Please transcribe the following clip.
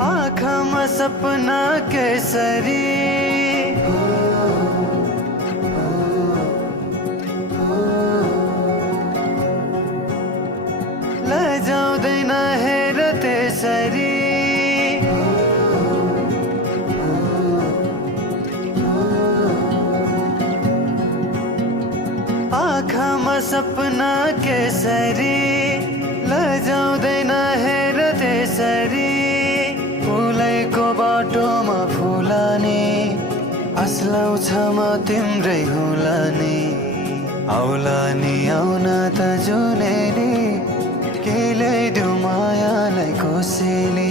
आँखामा सपना केसरी लजाउँदैन हेर त्यसरी आँखामा सपना केसरी लजाउँदैन हेर त्यसरी फुलैको बाटोमा फुलाने आslaउँछ म तिम्रै होला नि आउला नि आउन त जुनेली केले मायालाई कोसेली